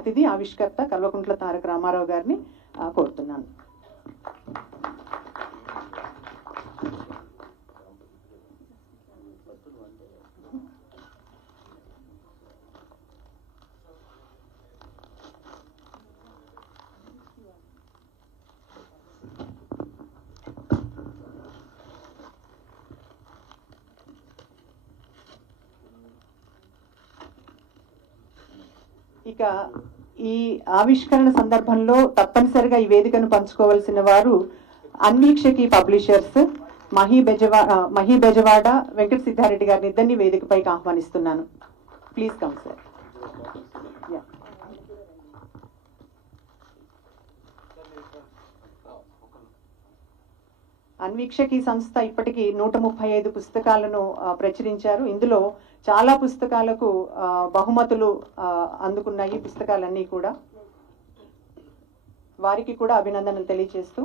అతిథి ఆవిష్కర్త కల్వకుంట్ల తారక రామారావు గారిని కోరుతున్నాను. ఇక ఈ ఆవిష్కరణ సందర్భంలో తప్పనిసరిగా ఈ వేదికను పంచుకోవాల్సిన వారు అన్వీక్షకి పబ్లిషర్స్ మహీ బెజవాడ వెంకట సిద్ధారెడ్డి గారిని ఇద్దరిని వేదికపైకి ఆహ్వానిస్తున్నాను. Please come sir. అన్వీక్షకి సంస్థ ఇప్పటికీ 135 పుస్తకాలను ప్రచురించారు. ఇందులో చాలా పుస్తకాలకు బహుమతులు అందుకున్నాయి. పుస్తకాలన్నీ కూడా వారికి కూడా అభినందనలు తెలియజేస్తూ